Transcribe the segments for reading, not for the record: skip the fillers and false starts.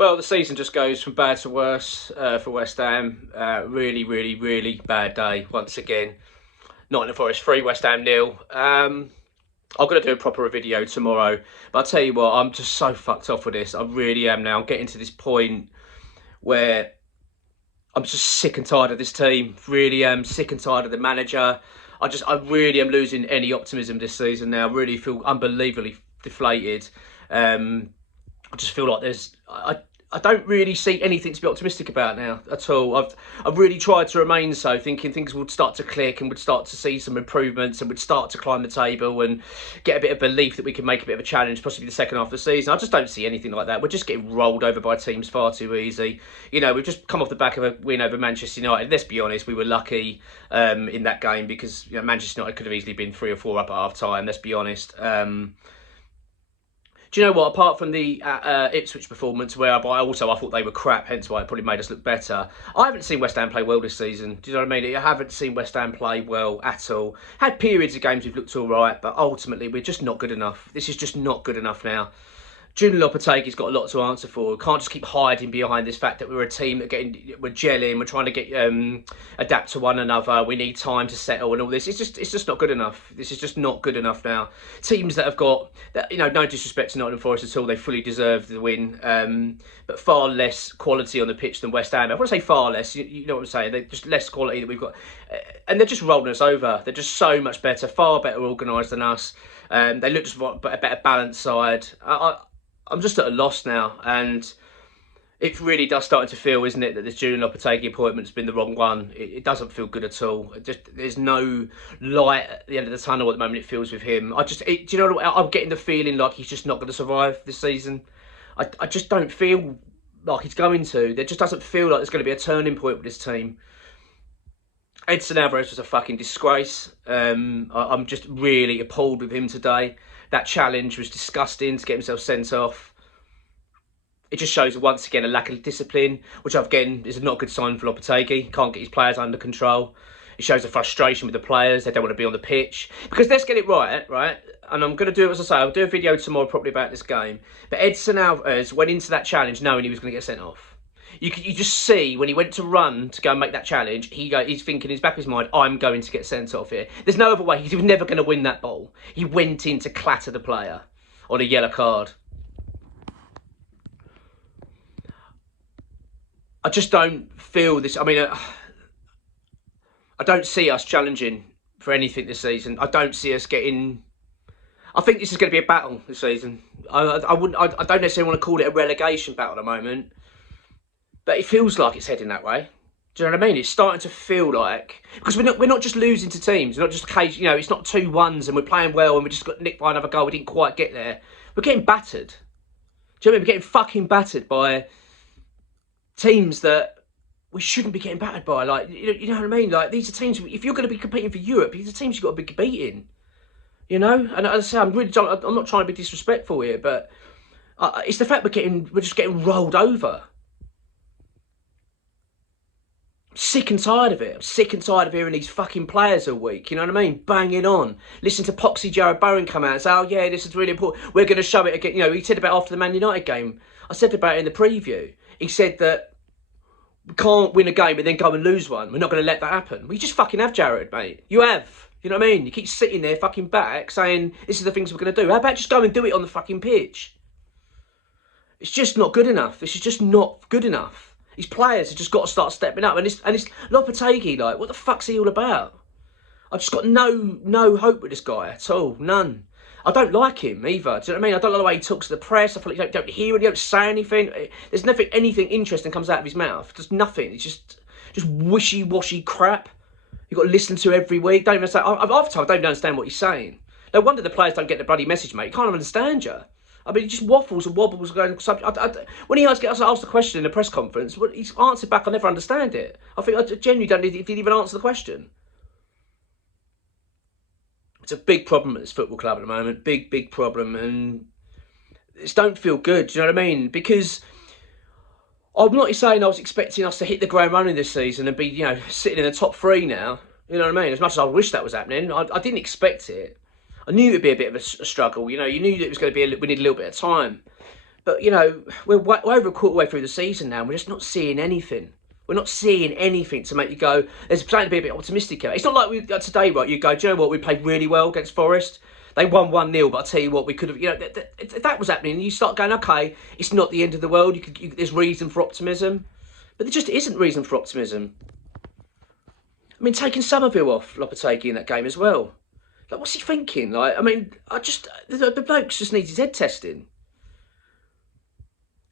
Well, the season just goes from bad to worse for West Ham. Really bad day once again. Nottingham Forest 3, West Ham 0. I'm going to do a proper video tomorrow. But I'll tell you what, I'm just so fucked off with this. I really am now. I'm getting to this point where I'm just sick and tired of this team. Really am sick and tired of the manager. I really am losing any optimism this season now. I really feel unbelievably deflated. I just feel like I don't really see anything to be optimistic about now at all. I've really tried to remain so, thinking things would start to click and would start to see some improvements and would start to climb the table and get a bit of belief that we can make a bit of a challenge, possibly the second half of the season. I just don't see anything like that. We're just getting rolled over by teams far too easy. You know, we've just come off the back of a win over Manchester United. Let's be honest, we were lucky in that game because Manchester United could have easily been 3 or 4 up at half time. Let's be honest. Do you know what? Apart from the Ipswich performance, where I thought they were crap, hence why it probably made us look better. I haven't seen West Ham play well this season. Do you know what I mean? I haven't seen West Ham play well at all. Had periods of games we've looked all right, but ultimately we're just not good enough. This is just not good enough now. Julen Lopetegui's got a lot to answer for. We can't just keep hiding behind this fact that we're a team that we're gelling, we're trying to get adapt to one another. We need time to settle and all this. It's just not good enough. This is just not good enough now. Teams that have got no disrespect to Nottingham Forest at all, they fully deserve the win, but far less quality on the pitch than West Ham. I want to say far less. You know what I'm saying? They're just less quality that we've got, and they're just rolling us over. They're just so much better, far better organised than us. They look just a better balanced side. I'm just at a loss now, and it really does start to feel, isn't it, that this Julen Lopetegui appointment's been the wrong one. It doesn't feel good at all. There's no light at the end of the tunnel at the moment. It feels with him. Do you know what? I'm getting the feeling like he's just not going to survive this season. I just don't feel like he's going to. There just doesn't feel like there's going to be a turning point with this team. Edson Alvarez was a fucking disgrace. I'm just really appalled with him today. That challenge was disgusting to get himself sent off. It just shows once again a lack of discipline, which again is not a good sign for Lopetegui. Can't get his players under control. It shows a frustration with the players. They don't want to be on the pitch. Because let's get it right? And I'm going to do it, as I say, I'll do a video tomorrow probably about this game. But Edson Alvarez went into that challenge knowing he was going to get sent off. You just see when he went to run to go and make that challenge, he's thinking in his back of his mind, I'm going to get sent off here. There's no other way. He was never going to win that ball. He went in to clatter the player on a yellow card. I just don't feel this. I mean, I don't see us challenging for anything this season. I don't see us getting... I think this is going to be a battle this season. I don't necessarily want to call it a relegation battle at the moment. But it feels like it's heading that way. Do you know what I mean? It's starting to feel like, because we're not just losing to teams. We're not just it's not 2-1s and we're playing well and we just got nicked by another goal. We didn't quite get there. We're getting battered. Do you know what I mean? We're getting fucking battered by teams that we shouldn't be getting battered by. Like, you know what I mean? Like, these are teams. If you're going to be competing for Europe, these are teams you've got to be beating. You know? And as I say, I'm not trying to be disrespectful here, but it's the fact we're just getting rolled over. Sick and tired of it. I'm sick and tired of hearing these fucking players all week. You know what I mean? Banging on. Listen to Poxy Jared Bowen come out and say, oh yeah, this is really important. We're going to show it again. You know, he said about after the Man United game. I said about it in the preview. He said that we can't win a game and then go and lose one. We're not going to let that happen. Well, you just fucking have, Jared, mate. You have. You know what I mean? You keep sitting there fucking back saying, this is the things we're going to do. How about just go and do it on the fucking pitch? It's just not good enough. This is just not good enough. These players have just got to start stepping up. And it's Lopetegui, like, what the fuck's he all about? I've just got no hope with this guy at all. None. I don't like him either. Do you know what I mean? I don't like the way he talks to the press. I feel like you don't hear him, you don't say anything. There's nothing, anything interesting comes out of his mouth. Just nothing. It's just wishy-washy crap. You've got to listen to every week. Don't even say, half the time I don't even understand what he's saying. No wonder the players don't get the bloody message, mate. You can't understand you. I mean, he just waffles and wobbles. When he gets asked the question in a press conference, he's answered back, I never understand it. I think I genuinely don't need if he'd even answer the question. It's a big problem at this football club at the moment. Big problem. And it don't feel good, do you know what I mean? Because I'm not saying I was expecting us to hit the ground running this season and be, sitting in the top 3 now. You know what I mean? As much as I wish that was happening, I didn't expect it. I knew it would be a bit of a struggle. You knew that it was going to be. We need a little bit of time, But, you know, we're over a quarter way through the season now, and we're just not seeing anything. We're not seeing anything to make you go, there's something to be a bit optimistic about. It's not like we today, right? You go, do you know what? We played really well against Forest. They won 1-0, but I'll tell you what, we could have, you know, if that was happening, you start going, okay, it's not the end of the world. There's reason for optimism. But there just isn't reason for optimism. I mean, taking Somerville off Lopetegui in that game as well. Like, what's he thinking? Like, I mean, the bloke just needs his head testing.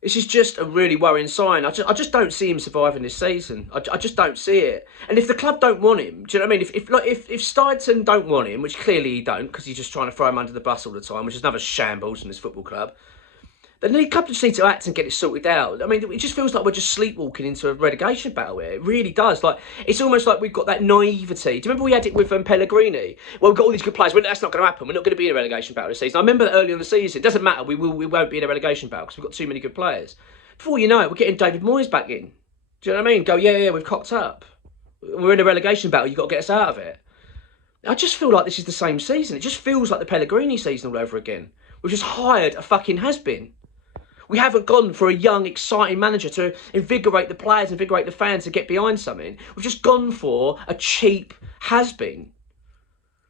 This is just a really worrying sign. I just don't see him surviving this season. I just don't see it. And if the club don't want him, do you know what I mean? If Steidton don't want him, which clearly he don't, because he's just trying to throw him under the bus all the time, which is another shambles in this football club, then the club just need to act and get it sorted out. I mean, it just feels like we're just sleepwalking into a relegation battle here. It really does. Like, it's almost like we've got that naivety. Do you remember we had it with Pellegrini? Well, we've got all these good players. Well, that's not going to happen. We're not going to be in a relegation battle this season. I remember that early in the season. It doesn't matter. We won't be in a relegation battle because we've got too many good players. Before you know it, we're getting David Moyes back in. Do you know what I mean? Go, yeah, we've cocked up. We're in a relegation battle. You've got to get us out of it. I just feel like this is the same season. It just feels like the Pellegrini season all over again. We've just hired a fucking has-been. We haven't gone for a young, exciting manager to invigorate the players, invigorate the fans to get behind something. We've just gone for a cheap has-been.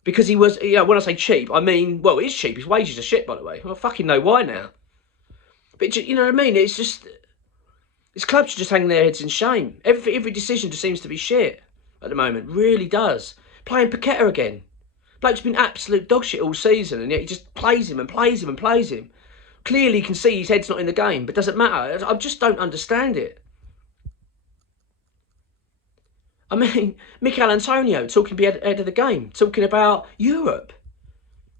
Because he was, you know, when I say cheap, I mean, well, it is cheap. His wages are shit, by the way. I fucking know why now. But, you know what I mean? It's just, this club's just hanging their heads in shame. Every decision just seems to be shit at the moment. Really does. Playing Paqueta again. Bloke's been absolute dog shit all season, and yet he just plays him and plays him and plays him. Clearly, you can see his head's not in the game, but doesn't matter. I just don't understand it. I mean, Mikel Antonio talking ahead of the game, talking about Europe.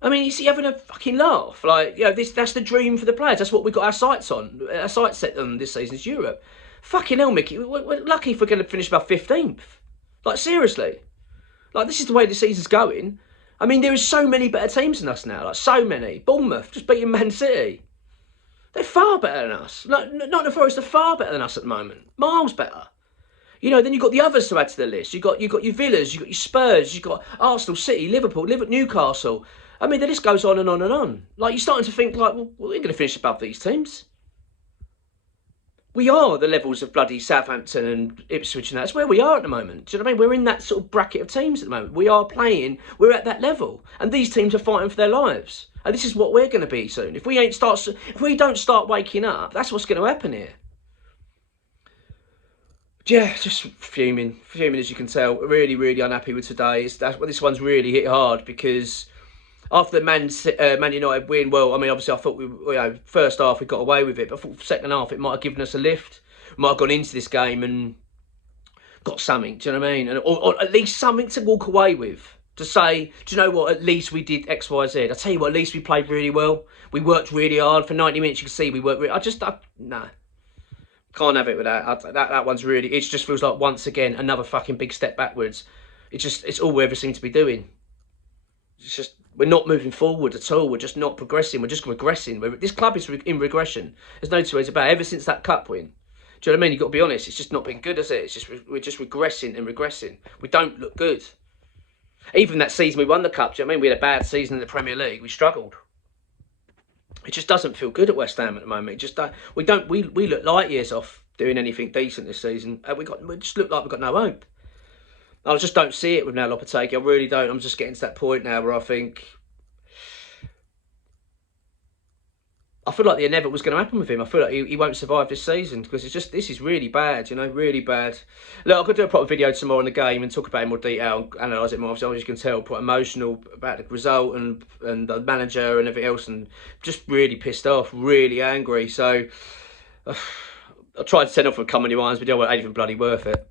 I mean, is he having a fucking laugh? Like, you know, that's the dream for the players. That's what we've got our sights on. Our sights set on this season is Europe. Fucking hell, Mickey. We're lucky if we're going to finish about 15th. Like, seriously. Like, this is the way the season's going. I mean, there is so many better teams than us now. Like, so many. Bournemouth just beating Man City. They're far better than us. Not the Forest, they're far better than us at the moment. Miles better. You know, then you've got the others to add to the list. You've got your Villas, you've got your Spurs, you've got Arsenal, City, Liverpool, Newcastle. I mean, the list goes on and on and on. Like, you're starting to think, like, well, we're going to finish above these teams. We are the levels of bloody Southampton and Ipswich and that. That's where we are at the moment. Do you know what I mean? We're in that sort of bracket of teams at the moment. We are playing, we're at that level. And these teams are fighting for their lives. And this is what we're going to be soon. If we don't start waking up, that's what's going to happen here. Yeah, just fuming as you can tell. Really, really unhappy with today. This one's really hit hard because after the Man United win, well, I mean, obviously I thought first half we got away with it, but I thought second half it might have given us a lift. We might have gone into this game and got something. Do you know what I mean? Or at least something to walk away with. To say, do you know what, at least we did X, Y, Z. I tell you what, at least we played really well. We worked really hard. For 90 minutes, you can see we worked really... Nah. Can't have it with that. That one's really... It just feels like, once again, another fucking big step backwards. It's all we ever seem to be doing. It's just... We're not moving forward at all. We're just not progressing. We're just regressing. This club is in regression. There's no two ways about it. Ever since that cup win. Do you know what I mean? You've got to be honest. It's just not been good, has it? We're just regressing and regressing. We don't look good. Even that season we won the cup, do you know what I mean? We had a bad season in the Premier League. We struggled. It just doesn't feel good at West Ham at the moment. It just don't. We look light years off doing anything decent this season. We just look like we've got no hope. I just don't see it with now Lopetegui. I really don't. I'm just getting to that point now where I feel like the inevitable was going to happen with him. I feel like he won't survive this season because this is really bad, you know, really bad. Look, I'm going to do a proper video tomorrow on the game and talk about it in more detail, analyse it more. Obviously, as you can tell, quite emotional about the result and the manager and everything else, and just really pissed off, really angry. So I tried to send off a comment in your eyes, but it ain't even bloody worth it.